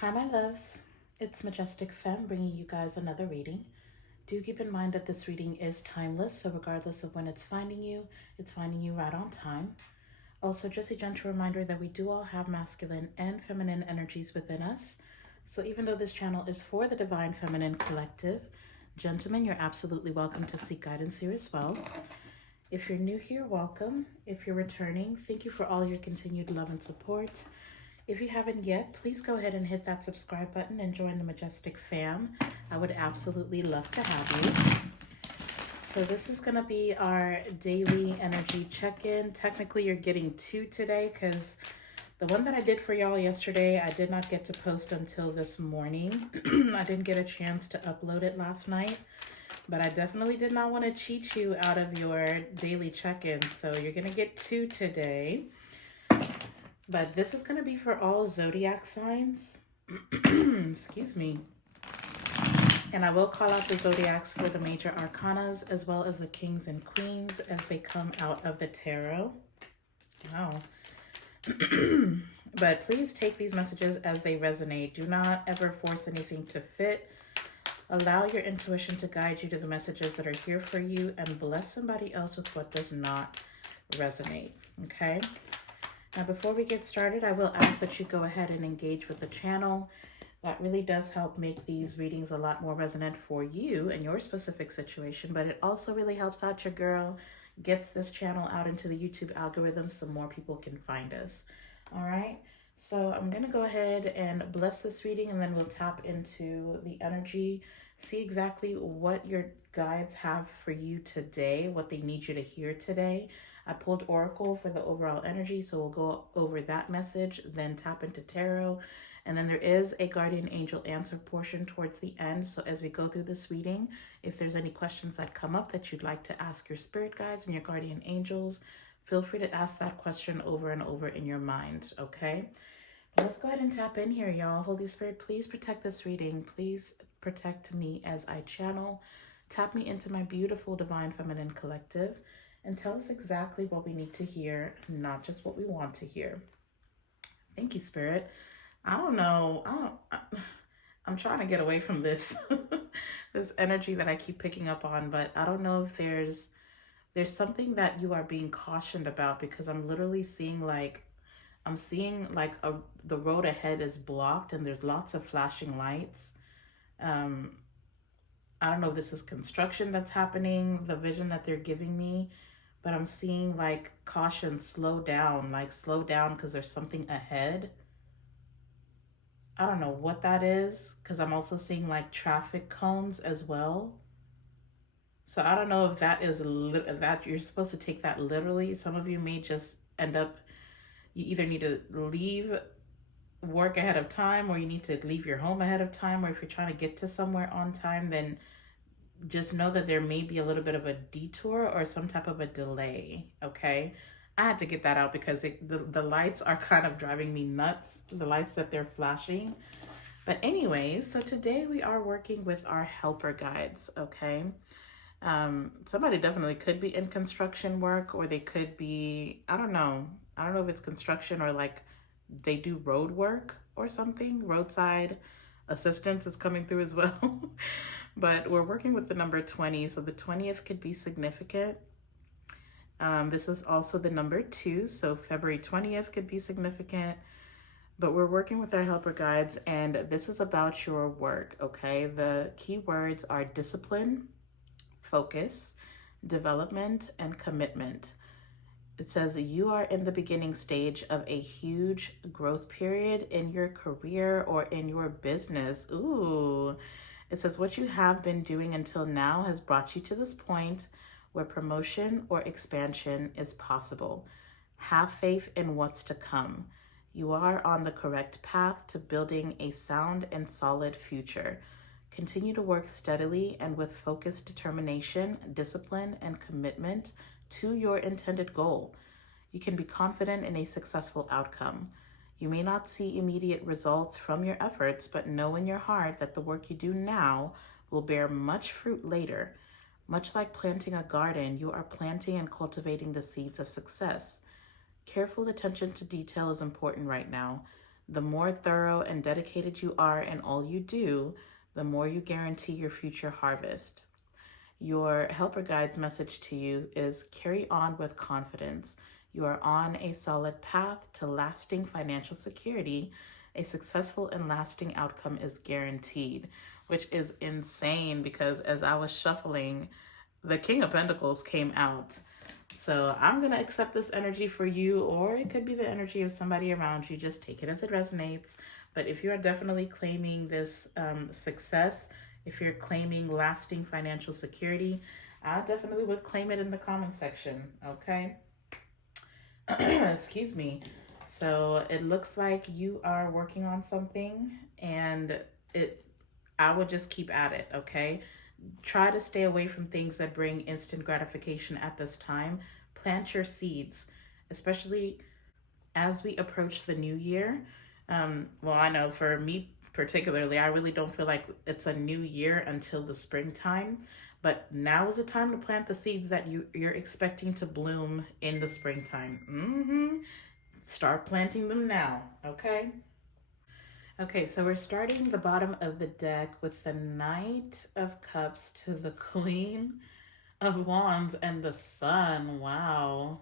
Hi, my loves. It's Majestic Femme bringing you guys another reading. Do keep in mind that this reading is timeless, so regardless of when it's finding you right on time. Also, just a gentle reminder that we do all have masculine and feminine energies within us. So even though this channel is for the Divine Feminine Collective, gentlemen, you're absolutely welcome to seek guidance here as well. If you're new here, welcome. If you're returning, thank you for all your continued love and support. If you haven't yet, please go ahead and hit that subscribe button and join the Majestic Fam. I would absolutely love to have you. So this is going to be our daily energy check-in. Technically, you're getting two today because the one that I did for y'all yesterday, I did not get to post until this morning. I didn't get a chance to upload it last night, but I definitely did not want to cheat you out of your daily check-in. So you're going to get two today. But this is going to be for all zodiac signs. Excuse me. And I will call out the zodiacs for the major arcanas as well as the kings and queens as they come out of the tarot. Wow. But please take these messages as they resonate. Do not ever force anything to fit. Allow your intuition to guide you to the messages that are here for you and bless somebody else with what does not resonate. Okay? Now, before we get started, I will ask that you go ahead and engage with the channel. That really does help make these readings a lot more resonant for you and your specific situation, but it also really helps out your girl, gets this channel out into the YouTube algorithm so more people can find us. All right, so I'm going to go ahead and bless this reading, and then we'll tap into the energy, see exactly what your guides have for you today, what they need you to hear today. I pulled Oracle for the overall energy, so we'll go over that message, then tap into Tarot. And then there is a Guardian Angel answer portion towards the end. So as we go through this reading, if there's any questions that come up that you'd like to ask your spirit guides and your Guardian Angels, feel free to ask that question over and over in your mind, okay? But let's go ahead and tap in here, y'all. Holy Spirit, please protect this reading. Please protect me as I channel. Tap me into my beautiful Divine Feminine Collective and tell us exactly what we need to hear, not just what we want to hear. Thank you, Spirit. I don't know. I'm trying to get away from this, this energy that I keep picking up on, but I don't know if there's something that you are being cautioned about, because I'm literally seeing the road ahead is blocked and there's lots of flashing lights. I don't know if this is construction that's happening, the vision that they're giving me, but I'm seeing like caution, slow down because there's something ahead. I don't know what that is, because I'm also seeing like traffic cones as well. So I don't know if that is that you're supposed to take that literally. Some of you may just end up, you either need to leave work ahead of time, or you need to leave your home ahead of time, or if you're trying to get to somewhere on time, then just know that there may be a little bit of a detour or some type of a delay, okay? I had to get that out because the lights are kind of driving me nuts, the lights that they're flashing. But anyways, so today we are working with our helper guides, okay? Somebody definitely could be in construction work, or they could be, I don't know if it's construction or like they do road work or something. Roadside assistance is coming through as well. But we're working with the number 20, so the 20th could be significant. This is also the number 2, so February 20th could be significant. But we're working with our helper guides, and this is about your work, okay? The key words are discipline, focus, development, and commitment. It says you are in the beginning stage of a huge growth period in your career or in your business. Ooh. It says what you have been doing until now has brought you to this point where promotion or expansion is possible. Have faith in what's to come. You are on the correct path to building a sound and solid future. Continue to work steadily and with focused determination, discipline, and commitment to your intended goal. You can be confident in a successful outcome. You may not see immediate results from your efforts, but know in your heart that the work you do now will bear much fruit later. Much like planting a garden, you are planting and cultivating the seeds of success. Careful attention to detail is important right now. The more thorough and dedicated you are in all you do, the more you guarantee your future harvest. Your helper guide's message to you is carry on with confidence. You are on a solid path to lasting financial security. A successful and lasting outcome is guaranteed, which is insane because as I was shuffling, the King of Pentacles came out. So I'm going to accept this energy for you, or it could be the energy of somebody around you. Just take it as it resonates. But if you are definitely claiming this success, if you're claiming lasting financial security, I definitely would claim it in the comment section, okay? Excuse me. So it looks like you are working on something, and I would just keep at it, okay? Try to stay away from things that bring instant gratification at this time. Plant your seeds, especially as we approach the new year. Well, I know for me particularly, I really don't feel like it's a new year until the springtime. But now is the time to plant the seeds that you're expecting to bloom in the springtime. Start planting them now, okay? Okay, so we're starting the bottom of the deck with the Knight of Cups to the Queen of Wands and the Sun. Wow.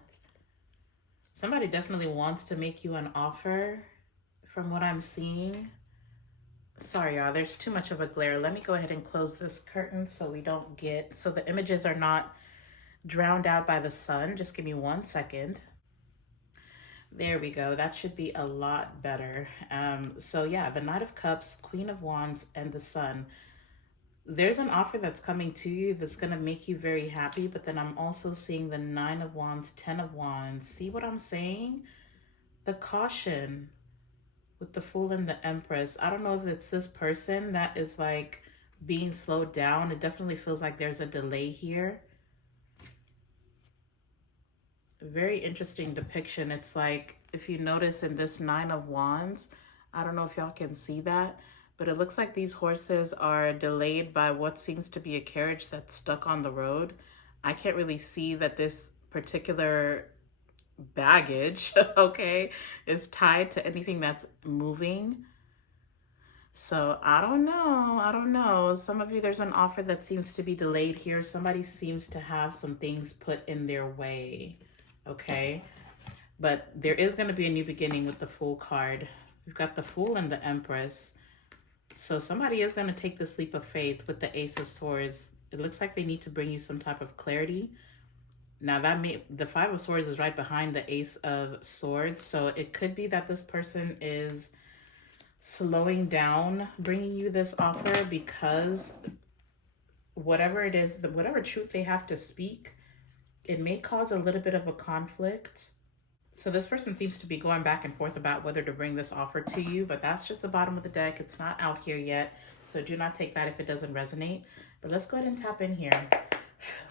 Somebody definitely wants to make you an offer from what I'm seeing. Sorry, y'all, there's too much of a glare. Let me go ahead and close this curtain so the images are not drowned out by the sun. Just give me 1 second. There we go. That should be a lot better. So yeah, the Knight of Cups, Queen of Wands, and the Sun. There's an offer that's coming to you that's going to make you very happy, but then I'm also seeing the 9 of Wands, 10 of Wands. See what I'm saying? The caution with the Fool and the Empress. I don't know if it's this person that is like being slowed down. It definitely feels like there's a delay here. Very interesting depiction. It's like, if you notice in this 9 of Wands, I don't know if y'all can see that, but it looks like these horses are delayed by what seems to be a carriage that's stuck on the road. I can't really see that this particular baggage, okay, is tied to anything that's moving. So I don't know. Some of you, there's an offer that seems to be delayed here. Somebody seems to have some things put in their way. Okay, but there is going to be a new beginning with the Fool card. We've got the Fool and the Empress. So somebody is going to take this leap of faith with the Ace of Swords. It looks like they need to bring you some type of clarity. Now the 5 of Swords is right behind the Ace of Swords. So it could be that this person is slowing down bringing you this offer because whatever it is, whatever truth they have to speak, it may cause a little bit of a conflict. So this person seems to be going back and forth about whether to bring this offer to you, but that's just the bottom of the deck. It's not out here yet, so do not take that if it doesn't resonate. But let's go ahead and tap in here.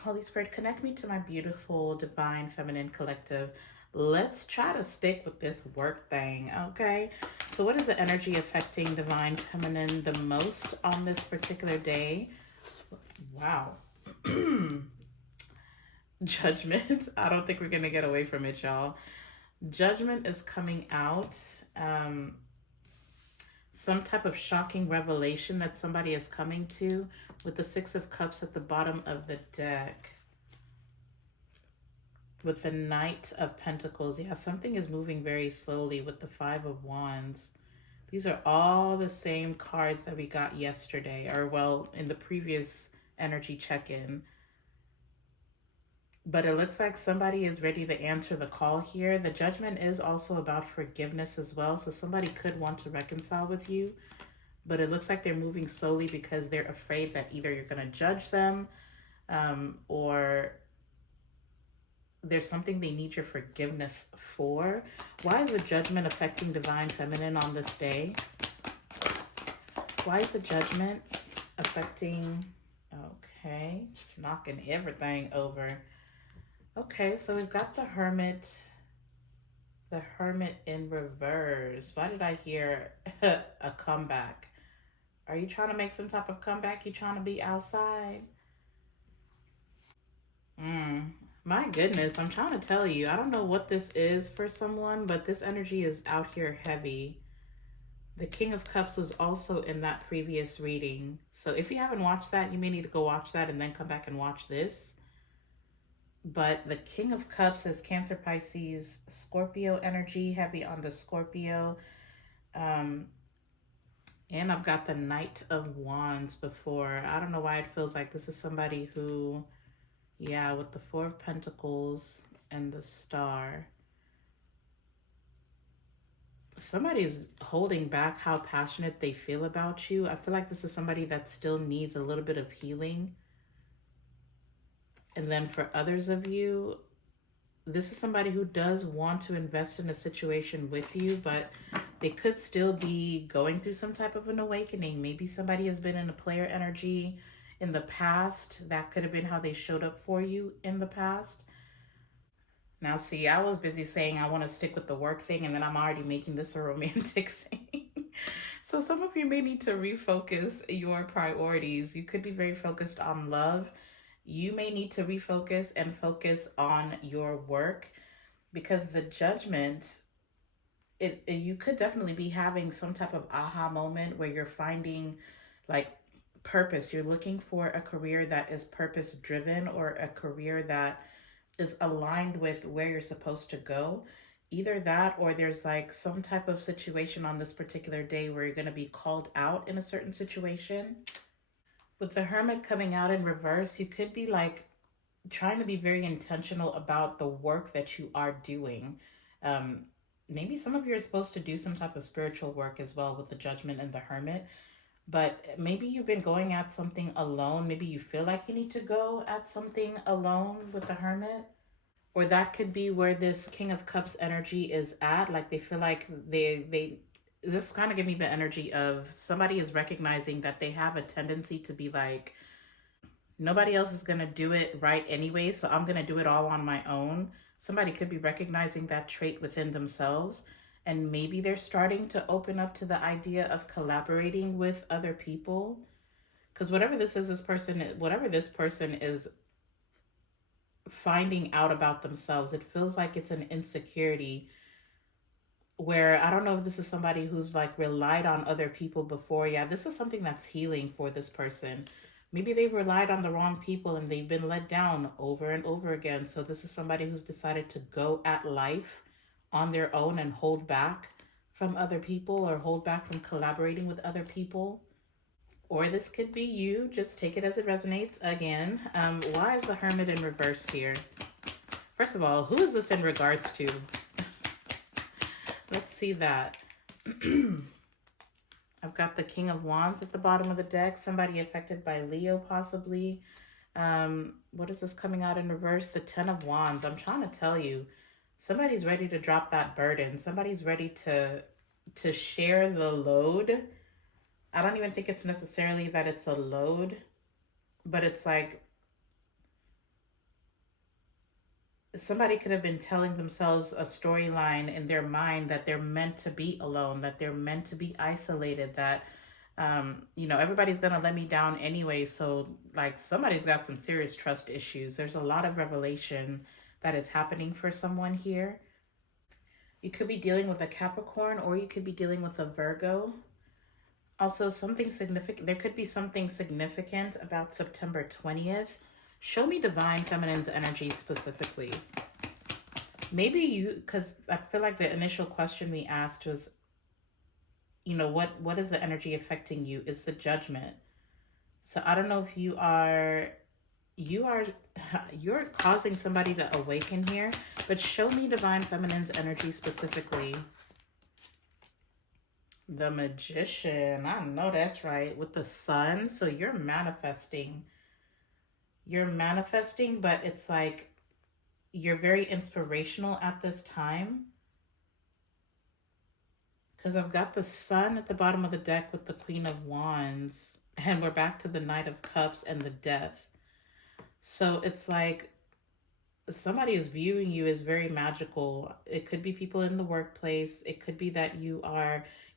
Holy Spirit, connect me to my beautiful, divine, feminine collective. Let's try to stick with this work thing, okay? So what is the energy affecting divine feminine the most on this particular day? Wow. Judgment. I don't think we're going to get away from it, y'all. Judgment is coming out. Some type of shocking revelation that somebody is coming to with the 6 of Cups at the bottom of the deck. With the Knight of Pentacles. Yeah, something is moving very slowly with the 5 of Wands. These are all the same cards that we got yesterday, or well, in the previous energy check-in. But it looks like somebody is ready to answer the call here. The Judgment is also about forgiveness as well. So somebody could want to reconcile with you. But it looks like they're moving slowly because they're afraid that either you're going to judge them or there's something they need your forgiveness for. Why is the Judgment affecting divine feminine on this day? Why is the Judgment affecting... Okay, just knocking everything over. Okay, so we've got the Hermit in reverse. Why did I hear a comeback? Are you trying to make some type of comeback? You trying to be outside? My goodness, I'm trying to tell you. I don't know what this is for someone, but this energy is out here heavy. The King of Cups was also in that previous reading. So if you haven't watched that, you may need to go watch that and then come back and watch this. But the King of Cups is Cancer, Pisces, Scorpio energy, heavy on the Scorpio. Um, and I've got the Knight of Wands before. I don't know why it feels like this is somebody who, yeah, with the Four of Pentacles and the Star. Somebody's holding back how passionate they feel about you. I feel like this is somebody that still needs a little bit of healing. And then for others of you, this is somebody who does want to invest in a situation with you, but they could still be going through some type of an awakening. Maybe somebody has been in a player energy in the past. That could have been how they showed up for you in the past. Now, see, I was busy saying I want to stick with the work thing, and then I'm already making this a romantic thing. So some of you may need to refocus your priorities. You could be very focused on love. You may need to refocus and focus on your work, because the Judgment, you could definitely be having some type of aha moment where you're finding like purpose. You're looking for a career that is purpose driven, or a career that is aligned with where you're supposed to go. Either that, or there's like some type of situation on this particular day where you're going to be called out in a certain situation. With the Hermit coming out in reverse, you could be like trying to be very intentional about the work that you are doing. Maybe some of you are supposed to do some type of spiritual work as well with the Judgment and the Hermit. But maybe you've been going at something alone. Maybe you feel like you need to go at something alone with the Hermit. Or that could be where this King of Cups energy is at. Like they feel like this kind of give me the energy of somebody is recognizing that they have a tendency to be like, nobody else is going to do it right anyway, so I'm going to do it all on my own. Somebody could be recognizing that trait within themselves, and maybe they're starting to open up to the idea of collaborating with other people. Because whatever this person is finding out about themselves, it feels like it's an insecurity where I don't know if this is somebody who's like relied on other people before. Yeah, this is something that's healing for this person. Maybe they've relied on the wrong people and they've been let down over and over again. So this is somebody who's decided to go at life on their own and hold back from other people, or hold back from collaborating with other people. Or this could be you. Just take it as it resonates. Again, why is the Hermit in reverse here? First of all, who is this in regards to? Let's see that. I've got the King of Wands at the bottom of the deck. Somebody affected by Leo, possibly. What is this coming out in reverse? The Ten of Wands. I'm trying to tell you, somebody's ready to drop that burden. Somebody's ready to share the load. I don't even think it's necessarily that it's a load, but it's like somebody could have been telling themselves a storyline in their mind that they're meant to be alone, that they're meant to be isolated, that, everybody's going to let me down anyway. So like somebody's got some serious trust issues. There's a lot of revelation that is happening for someone here. You could be dealing with a Capricorn, or you could be dealing with a Virgo. Also, something significant. There could be something significant about September 20th. Show me Divine Feminine's energy specifically. Maybe you, because I feel like the initial question we asked was, what is the energy affecting you? Is the Judgment. So I don't know if you're causing somebody to awaken here, but show me Divine Feminine's energy specifically. The Magician. I know that's right. With the Sun. So you're manifesting. You're manifesting, but it's like you're very inspirational at this time. Because I've got the Sun at the bottom of the deck with the Queen of Wands. And we're back to the Knight of Cups and the Death. So it's like somebody is viewing you as very magical. It could be people in the workplace. It could be that you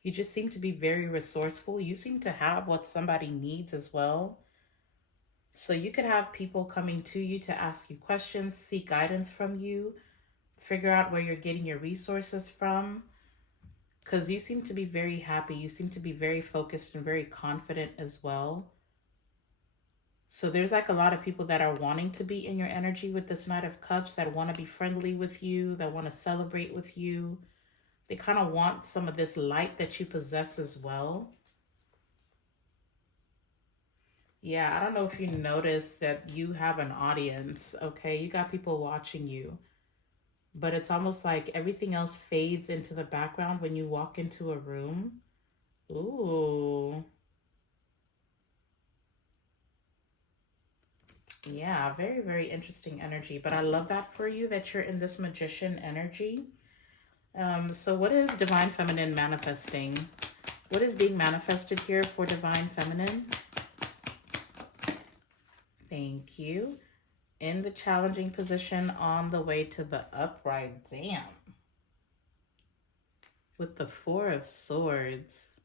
just seem to be very resourceful. You seem to have what somebody needs as well. So you could have people coming to you to ask you questions, seek guidance from you, figure out where you're getting your resources from. because you seem to be very happy. You seem to be very focused and very confident as well. So there's like a lot of people that are wanting to be in your energy with this Knight of Cups, that want to be friendly with you, that want to celebrate with you. They kind of want some of this light that you possess as well. Yeah, I don't know if you noticed that you have an audience, okay? You got people watching you. But it's almost like everything else fades into the background when you walk into a room. Ooh. Yeah, very, very interesting energy. But I love that for you, that you're in this magician energy. So what is Divine Feminine manifesting? What is being manifested here for Divine Feminine? Thank you. In the challenging position on the way to the upright. Damn. With the Four of Swords.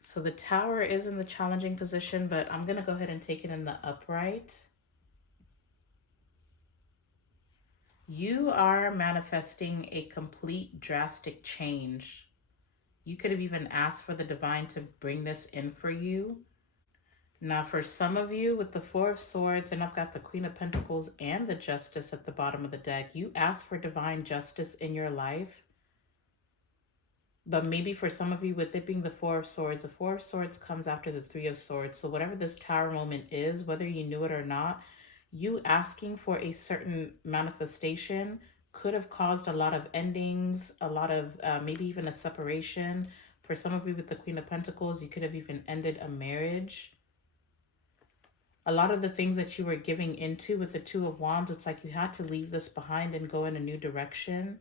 So the Tower is in the challenging position, but I'm going to go ahead and take it in the upright. You are manifesting a complete drastic change. You could have even asked for the divine to bring this in for you. Now, for some of you with the Four of Swords, and I've got the Queen of Pentacles and the Justice at the bottom of the deck, you asked for divine justice in your life. But maybe for some of you, with it being the Four of Swords, the Four of Swords comes after the Three of Swords. So whatever this Tower moment is, whether you knew it or not, you asking for a certain manifestation could have caused a lot of endings, a lot of maybe even a separation. For some of you with the Queen of Pentacles, you could have even ended a marriage. A lot of the things that you were giving into with the Two of Wands, it's like you had to leave this behind and go in a new direction.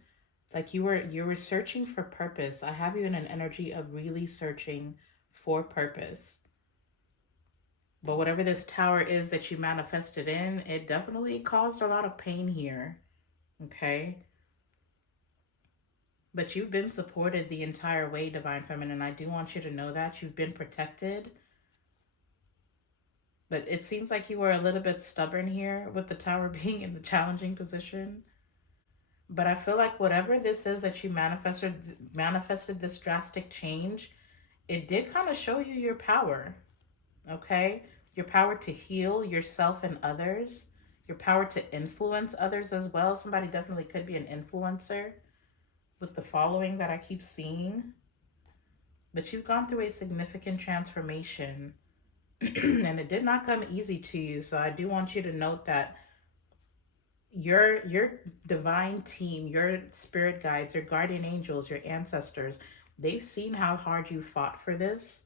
Like you were searching for purpose. I have you in an energy of really searching for purpose. But whatever this Tower is that you manifested in, it definitely caused a lot of pain here. Okay? But you've been supported the entire way, Divine Feminine. I do want you to know that. You've been protected. But it seems like you were a little bit stubborn here with the Tower being in the challenging position. But I feel like whatever this is that you manifested this drastic change, it did kind of show you your power, okay? Your power to heal yourself and others, your power to influence others as well. Somebody definitely could be an influencer with the following that I keep seeing. But you've gone through a significant transformation and it did not come easy to you. So I do want you to note that your divine team, your spirit guides, your guardian angels, your ancestors, they've seen how hard you fought for this.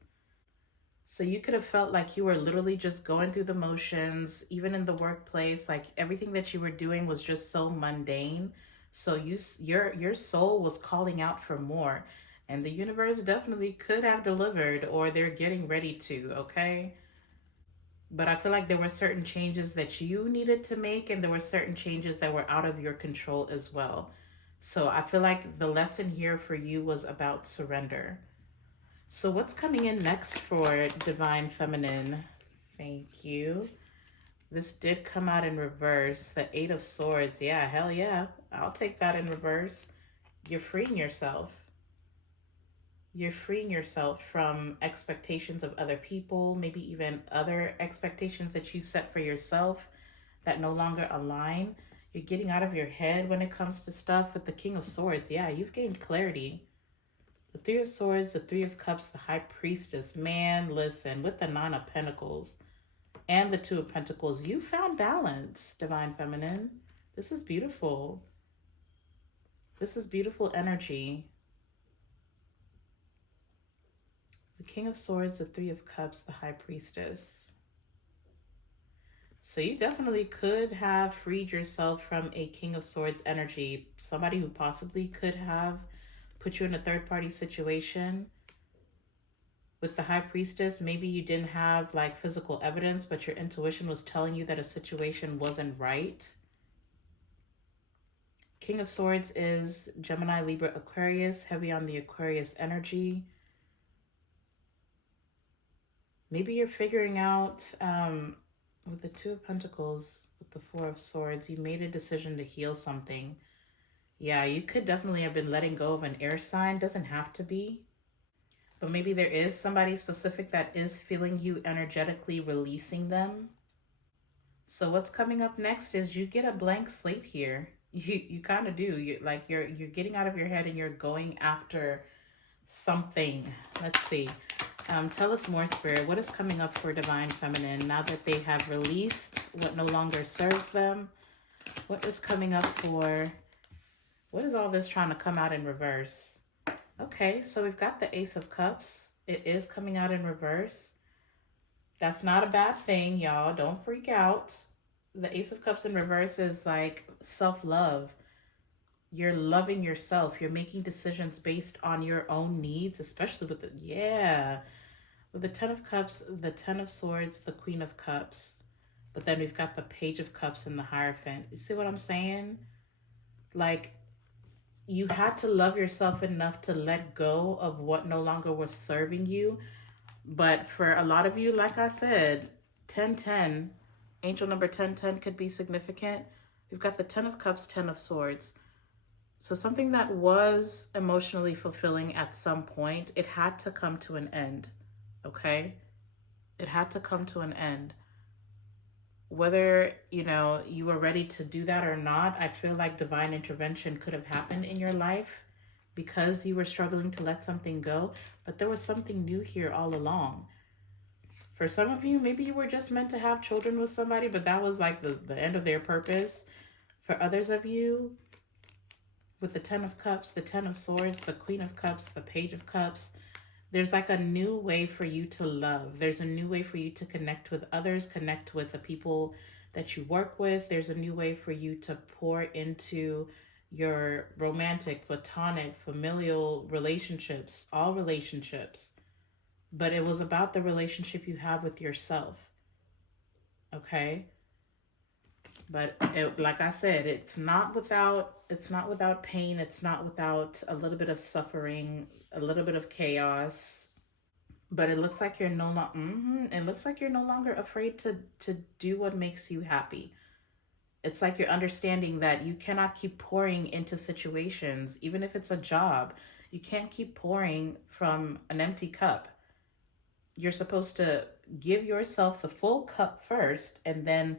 So you could have felt like you were literally just going through the motions, even in the workplace, like everything that you were doing was just so mundane. So your soul was calling out for more, and the universe definitely could have delivered, or they're getting ready to, okay? But I feel like there were certain changes that you needed to make, and there were certain changes that were out of your control as well. So I feel like the lesson here for you was about surrender. So what's coming in next for Divine Feminine? Thank you. This did come out in reverse. The Eight of Swords. Yeah, hell yeah. I'll take that in reverse. You're freeing yourself. You're freeing yourself from expectations of other people, maybe even other expectations that you set for yourself that no longer align. You're getting out of your head when it comes to stuff. With the King of Swords, yeah, you've gained clarity. The Three of Swords, the Three of Cups, the High Priestess. Man, listen, with the Nine of Pentacles and the Two of Pentacles, you found balance, Divine Feminine. This is beautiful. This is beautiful energy. The King of Swords, the Three of Cups, the High Priestess. So you definitely could have freed yourself from a King of Swords energy. Somebody who possibly could have put you in a third-party situation. With the High Priestess, maybe you didn't have like physical evidence, but your intuition was telling you that a situation wasn't right. King of Swords is Gemini, Libra, Aquarius, heavy on the Aquarius energy. Maybe you're figuring out, with the Two of Pentacles, with the Four of Swords, you made a decision to heal something. Yeah, you could definitely have been letting go of an air sign. Doesn't have to be. But maybe there is somebody specific that is feeling you energetically releasing them. So what's coming up next is you get a blank slate here. You kind of do. You're getting out of your head and you're going after something. Let's see. Tell us more, Spirit. What is coming up for Divine Feminine now that they have released what no longer serves them? What is coming up for... What is all this trying to come out in reverse? Okay, so we've got the Ace of Cups. It is coming out in reverse. That's not a bad thing, y'all. Don't freak out. The Ace of Cups in reverse is like self-love. You're loving yourself. You're making decisions based on your own needs, especially with with the Ten of Cups, the Ten of Swords, the Queen of Cups. But then we've got the Page of Cups and the Hierophant. You see what I'm saying? Like, you had to love yourself enough to let go of what no longer was serving you. But for a lot of you, like I said, 10-10, angel number 10-10 could be significant. We've got the 10 of Cups, 10 of Swords. So something that was emotionally fulfilling at some point, it had to come to an end, okay? It had to come to an end. Whether, you were ready to do that or not, I feel like divine intervention could have happened in your life because you were struggling to let something go. But there was something new here all along. For some of you, maybe you were just meant to have children with somebody, but that was like the end of their purpose. For others of you, with the 10 of Cups, the 10 of Swords, the Queen of Cups, the Page of Cups, there's like a new way for you to love. There's a new way for you to connect with others, connect with the people that you work with. There's a new way for you to pour into your romantic, platonic, familial relationships, all relationships. But it was about the relationship you have with yourself. Okay? But like I said, it's not without pain. It's not without a little bit of suffering, a little bit of chaos. But it looks like you're it looks like you're no longer afraid to do what makes you happy. It's like you're understanding that you cannot keep pouring into situations, even if it's a job. You can't keep pouring from an empty cup. You're supposed to give yourself the full cup first, and then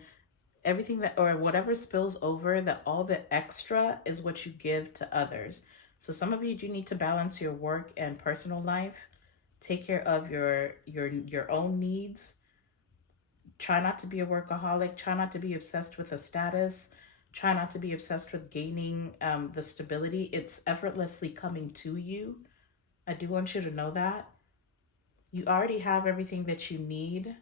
everything that, or whatever spills over, that all the extra is what you give to others. So some of you do need to balance your work and personal life. Take care of your own needs. Try not to be a workaholic. Try not to be obsessed with a status. Try not to be obsessed with gaining the stability. It's effortlessly coming to you. I do want you to know that. You already have everything that you need.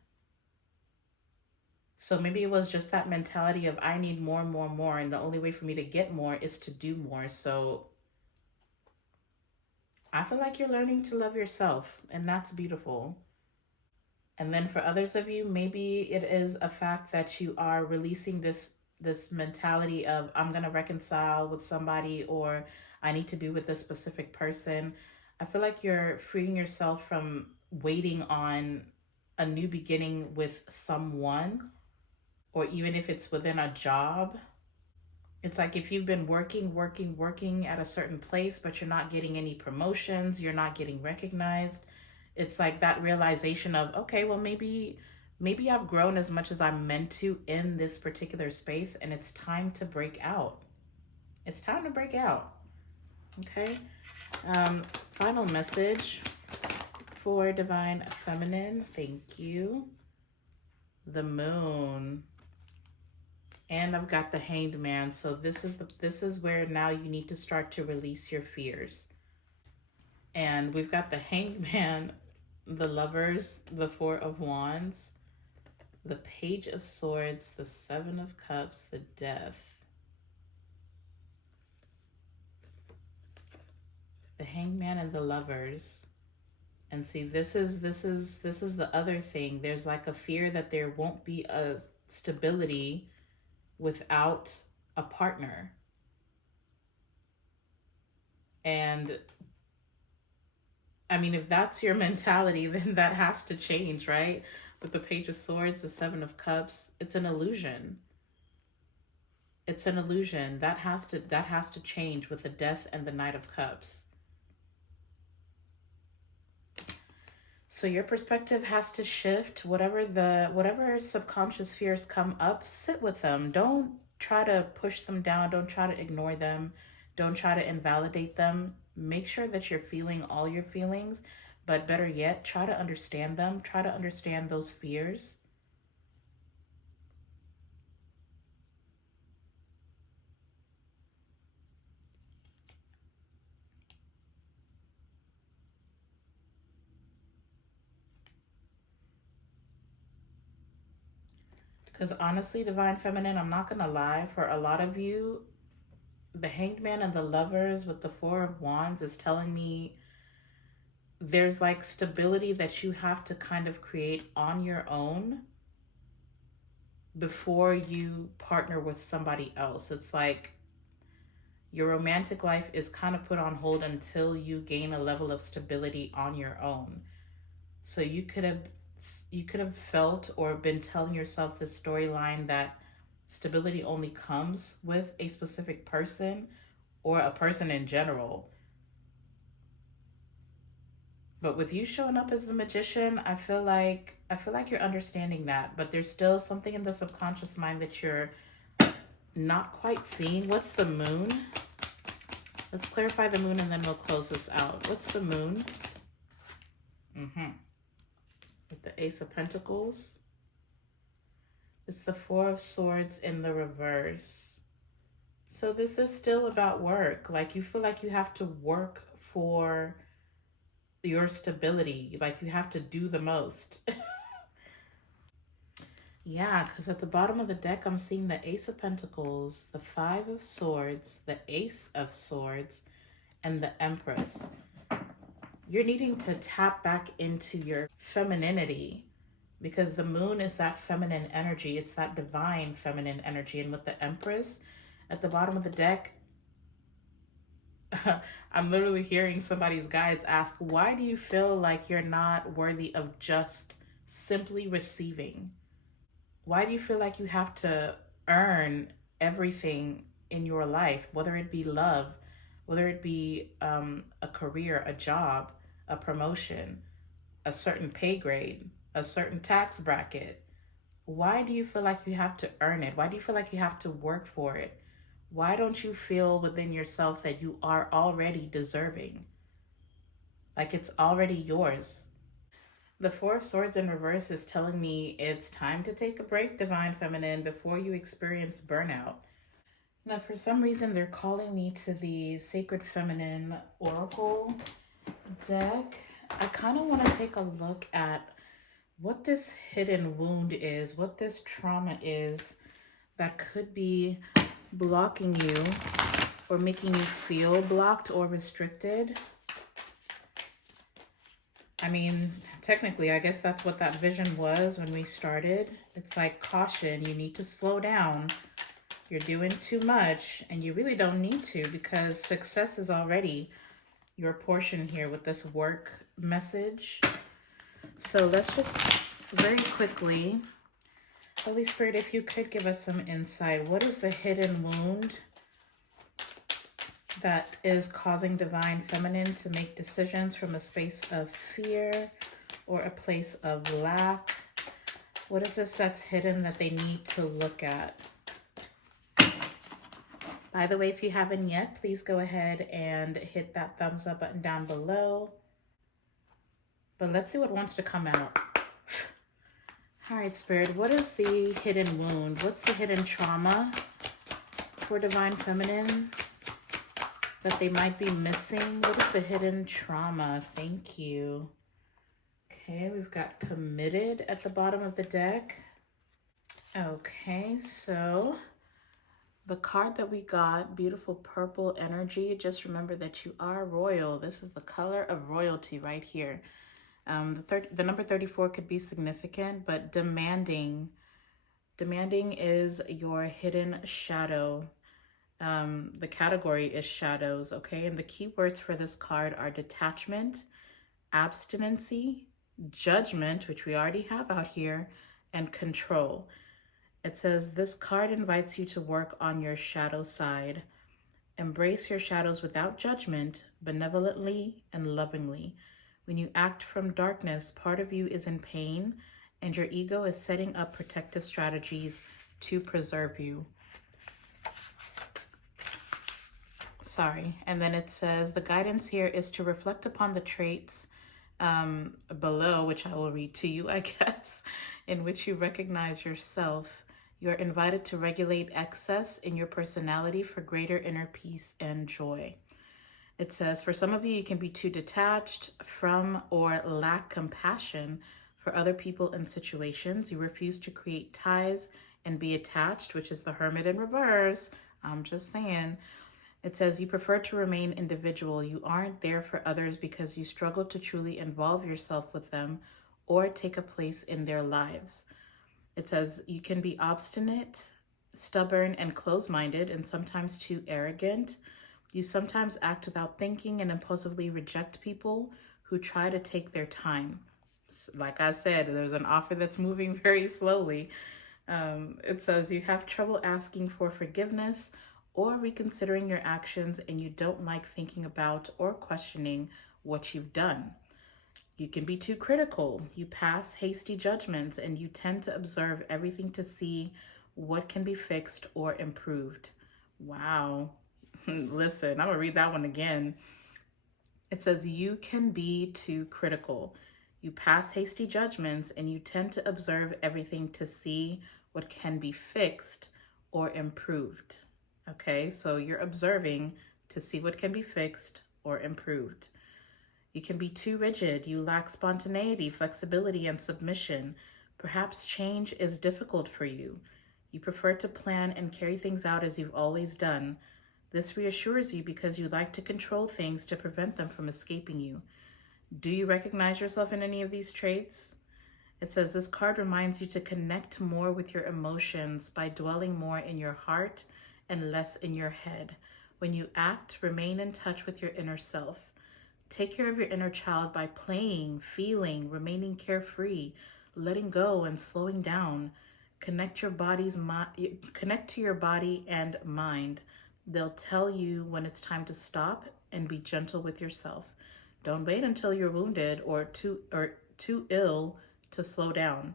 So maybe it was just that mentality of I need more and more and more, and the only way for me to get more is to do more. So I feel like you're learning to love yourself, and that's beautiful. And then for others of you, maybe it is a fact that you are releasing this mentality of I'm going to reconcile with somebody, or I need to be with a specific person. I feel like you're freeing yourself from waiting on a new beginning with someone, or even if it's within a job. It's like if you've been working at a certain place, but you're not getting any promotions, you're not getting recognized. It's like that realization of, okay, well, maybe I've grown as much as I'm meant to in this particular space, and it's time to break out. It's time to break out. Okay. Final message for Divine Feminine. Thank you. The Moon. And I've got the Hanged Man. So this is where now you need to start to release your fears. And we've got the Hanged Man, the Lovers, the Four of Wands, the Page of Swords, the Seven of Cups, the Death, the Hanged Man, and the Lovers. And see, this is the other thing. There's like a fear that there won't be a stability without a partner. And I mean, if that's your mentality, then that has to change, right? With the Page of Swords, the Seven of Cups, it's an illusion. It's an illusion. That has to change with the Death and the Knight of Cups. So your perspective has to shift. Whatever subconscious fears come up, sit with them. Don't try to push them down. Don't try to ignore them. Don't try to invalidate them. Make sure that you're feeling all your feelings, but better yet, try to understand them. Try to understand those fears. Because honestly, Divine Feminine, I'm not going to lie, for a lot of you, the Hanged Man and the Lovers with the Four of Wands is telling me there's like stability that you have to kind of create on your own before you partner with somebody else. It's like your romantic life is kind of put on hold until you gain a level of stability on your own. So you could have felt or been telling yourself this storyline that stability only comes with a specific person or a person in general. But with you showing up as the Magician, I feel like you're understanding that, but there's still something in the subconscious mind that you're not quite seeing. What's the Moon? Let's clarify the Moon and then we'll close this out. What's the Moon? With the Ace of Pentacles. It's the Four of Swords in the reverse. So this is still about work. Like you feel like you have to work for your stability. Like you have to do the most. Yeah, because at the bottom of the deck, I'm seeing the Ace of Pentacles, the Five of Swords, the Ace of Swords, and the Empress. You're needing to tap back into your femininity because the Moon is that feminine energy. It's that divine feminine energy. And with the Empress at the bottom of the deck, I'm literally hearing somebody's guides ask, why do you feel like you're not worthy of just simply receiving? Why do you feel like you have to earn everything in your life, whether it be love, whether it be a career, a job, a promotion, a certain pay grade, a certain tax bracket? Why do you feel like you have to earn it? Why do you feel like you have to work for it? Why don't you feel within yourself that you are already deserving? Like it's already yours. The Four of Swords in reverse is telling me it's time to take a break, Divine Feminine, before you experience burnout. Now, for some reason, they're calling me to the Sacred Feminine Oracle deck. I kind of want to take a look at what this hidden wound is, what this trauma is that could be blocking you or making you feel blocked or restricted. I mean, technically, I guess that's what that vision was when we started. It's like, caution, you need to slow down. You're doing too much, and you really don't need to because success is already your portion here with this work message. So let's just very quickly, Holy Spirit, if you could give us some insight. What is the hidden wound that is causing Divine Feminine to make decisions from a space of fear or a place of lack? What is this that's hidden that they need to look at? By the way, if you haven't yet, please go ahead and hit that thumbs up button down below. But let's see what wants to come out. All right, Spirit, what is the hidden wound? What's the hidden trauma for Divine Feminine that they might be missing? What is the hidden trauma? Thank you. Okay, we've got Committed at the bottom of the deck. Okay, so the card that we got, beautiful purple energy. Just remember that you are royal. This is the color of royalty right here. The number 34 could be significant, but demanding is your hidden shadow. The category is shadows, okay? And the keywords for this card are detachment, abstinency, judgment, which we already have out here, and control. It says, this card invites you to work on your shadow side. Embrace your shadows without judgment, benevolently and lovingly. When you act from darkness, part of you is in pain, and your ego is setting up protective strategies to preserve you. Sorry. And then it says, the guidance here is to reflect upon the traits below, which I will read to you, I guess, in which you recognize yourself. You are invited to regulate excess in your personality for greater inner peace and joy. It says, for some of you, you can be too detached from or lack compassion for other people and situations. You refuse to create ties and be attached, which is the Hermit in reverse. I'm just saying. It says, you prefer to remain individual. You aren't there for others because you struggle to truly involve yourself with them or take a place in their lives. It says, you can be obstinate, stubborn, and closed-minded, and sometimes too arrogant. You sometimes act without thinking and impulsively reject people who try to take their time. Like I said, there's an offer that's moving very slowly. It says, you have trouble asking for forgiveness or reconsidering your actions, and you don't like thinking about or questioning what you've done. You can be too critical. You pass hasty judgments, and you tend to observe everything to see what can be fixed or improved. Wow. Listen, I'm going to read that one again. It says, you can be too critical. You pass hasty judgments, and you tend to observe everything to see what can be fixed or improved. Okay, so you're observing to see what can be fixed or improved. You can be too rigid. You lack spontaneity, flexibility, and submission. Perhaps change is difficult for you. You prefer to plan and carry things out as you've always done. This reassures you because you like to control things to prevent them from escaping you. Do you recognize yourself in any of these traits? It says, this card reminds you to connect more with your emotions by dwelling more in your heart and less in your head. When you act, remain in touch with your inner self. Take care of your inner child by playing, feeling, remaining carefree, letting go, and slowing down. Connect to your body and mind. They'll tell you when it's time to stop and be gentle with yourself. Don't wait until you're wounded or too ill to slow down.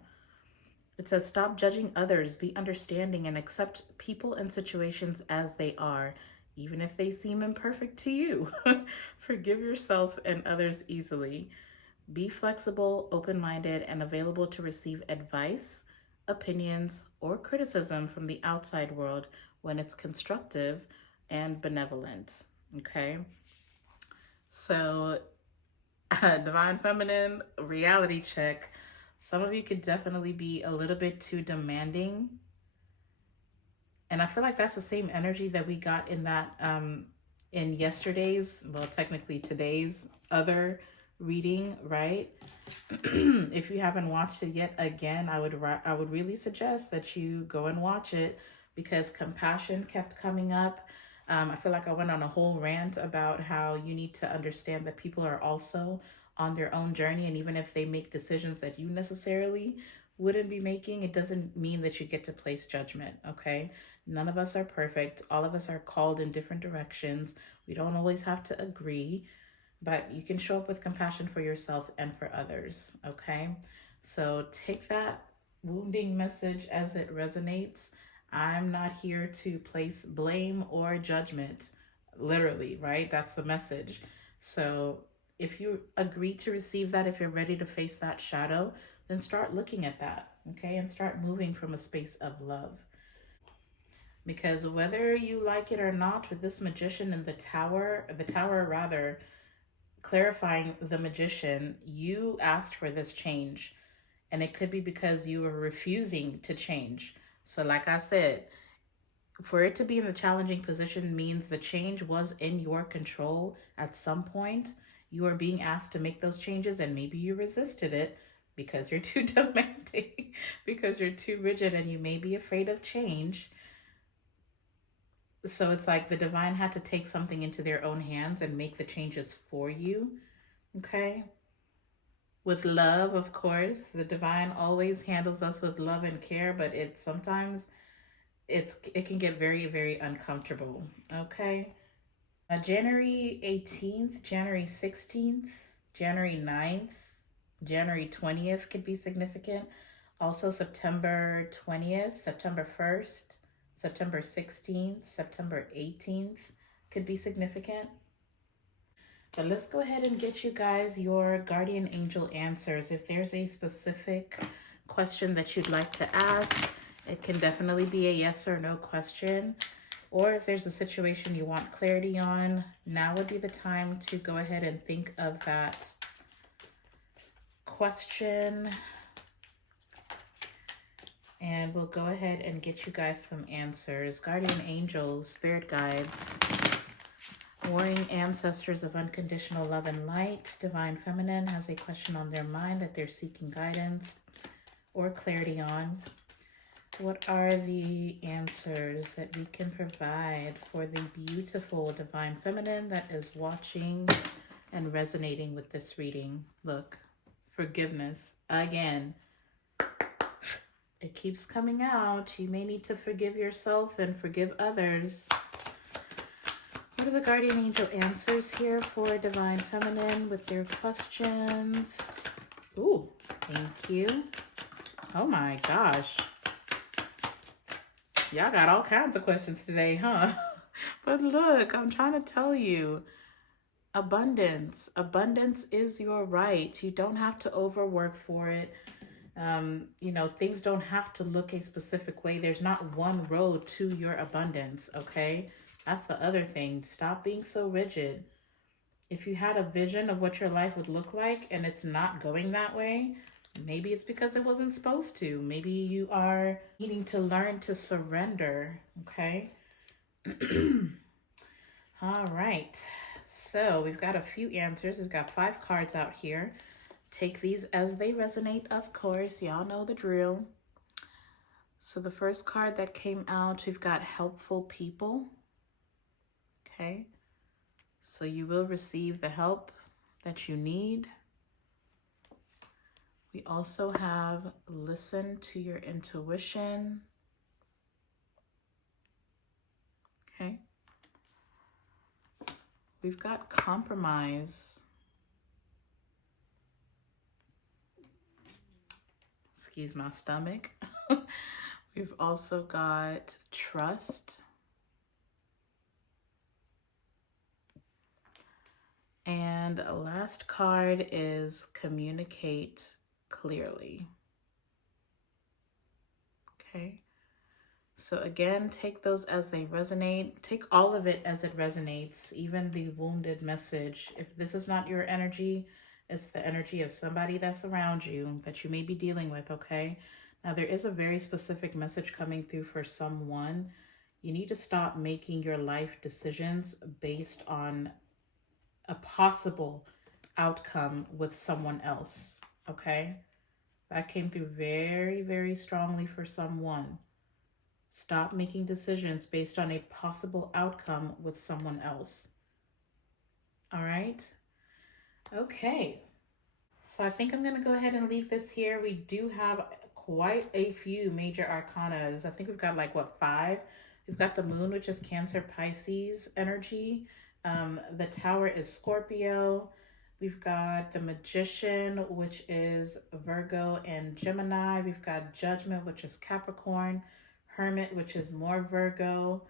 It says, stop judging others, be understanding, and accept people and situations as they are, even if they seem imperfect to you. Forgive yourself and others easily. Be flexible, open-minded, and available to receive advice, opinions, or criticism from the outside world when it's constructive and benevolent. Okay? So, Divine Feminine, reality check. Some of you could definitely be a little bit too demanding. And I feel like that's the same energy that we got in that, in yesterday's, well, technically today's other reading, right? If you haven't watched it yet, again, I would really suggest that you go and watch it, because compassion kept coming up. I feel like I went on a whole rant about how you need to understand that people are also on their own journey, and even if they make decisions that you necessarily wouldn't be making, it doesn't mean that you get to place judgment, okay? None of us are perfect. All of us are called in different directions. We don't always have to agree, but you can show up with compassion for yourself and for others, okay? So take that wounding message as it resonates. I'm not here to place blame or judgment, literally, right? That's the message. So if you agree to receive that, if you're ready to face that shadow, then start looking at that, okay? And start moving from a space of love. Because whether you like it or not, with this magician and the tower rather, clarifying the magician, you asked for this change. And it could be because you were refusing to change. So like I said, for it to be in the challenging position means the change was in your control at some point. You are being asked to make those changes, and maybe you resisted it because you're too demanding, because you're too rigid, and you may be afraid of change. So it's like the divine had to take something into their own hands and make the changes for you, okay? with love, of course. The divine always handles us with love and care, but sometimes it can get very, very uncomfortable. Okay. January 18th, January 16th, January 9th, January 20th could be significant. Also September 20th, September 1st, September 16th, September 18th could be significant. But let's go ahead and get you guys your guardian angel answers. If there's a specific question that you'd like to ask, it can definitely be a yes or no question. Or if there's a situation you want clarity on, now would be the time to go ahead and think of that question. And we'll go ahead and get you guys some answers. Guardian angels, spirit guides, warring ancestors of unconditional love and light, divine feminine has a question on their mind that they're seeking guidance or clarity on. What are the answers that we can provide for the beautiful divine feminine that is watching and resonating with this reading? Look, forgiveness again. It keeps coming out. You may need to forgive yourself and forgive others. What are the guardian angel answers here for divine feminine with their questions? Ooh, thank you. Oh my gosh. Y'all got all kinds of questions today, huh? But look, I'm trying to tell you, abundance. Abundance is your right. You don't have to overwork for it. You know, things don't have to look a specific way. There's not one road to your abundance, okay? That's the other thing. Stop being so rigid. If you had a vision of what your life would look like and it's not going that way, maybe it's because it wasn't supposed to. Maybe you are needing to learn to surrender, okay? All right. So we've got a few answers. We've got 5 cards out here. Take these as they resonate, of course. Y'all know the drill. So the first card that came out, we've got helpful people. Okay. So you will receive the help that you need. We also have listen to your intuition. Okay. We've got compromise. Excuse my stomach. We've also got trust. And the last card is communicate clearly. Okay. So again, take those as they resonate. Take all of it as it resonates, even the wounded message. If this is not your energy, it's the energy of somebody that's around you that you may be dealing with, okay? Now, there is a very specific message coming through for someone. You need to stop making your life decisions based on a possible outcome with someone else, okay? That came through very, very strongly for someone. Stop making decisions based on a possible outcome with someone else. All right? Okay. So I think I'm going to go ahead and leave this here. We do have quite a few major arcanas. I think we've got like, what, 5? We've got the moon, which is Cancer, Pisces energy. The tower is Scorpio. We've got the magician, which is Virgo and Gemini. We've got judgment, which is Capricorn. Hermit, which is more Virgo.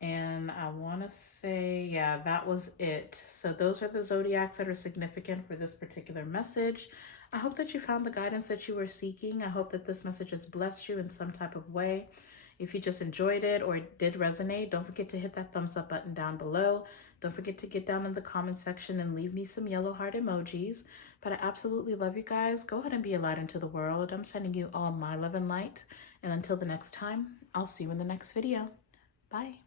And I want to say, yeah, that was it. So those are the zodiacs that are significant for this particular message. I hope that you found the guidance that you were seeking. I hope that this message has blessed you in some type of way. If you just enjoyed it or it did resonate, don't forget to hit that thumbs up button down below. Don't forget to get down in the comment section and leave me some yellow heart emojis. But I absolutely love you guys. Go ahead and be a light into the world. I'm sending you all my love and light. And until the next time, I'll see you in the next video. Bye.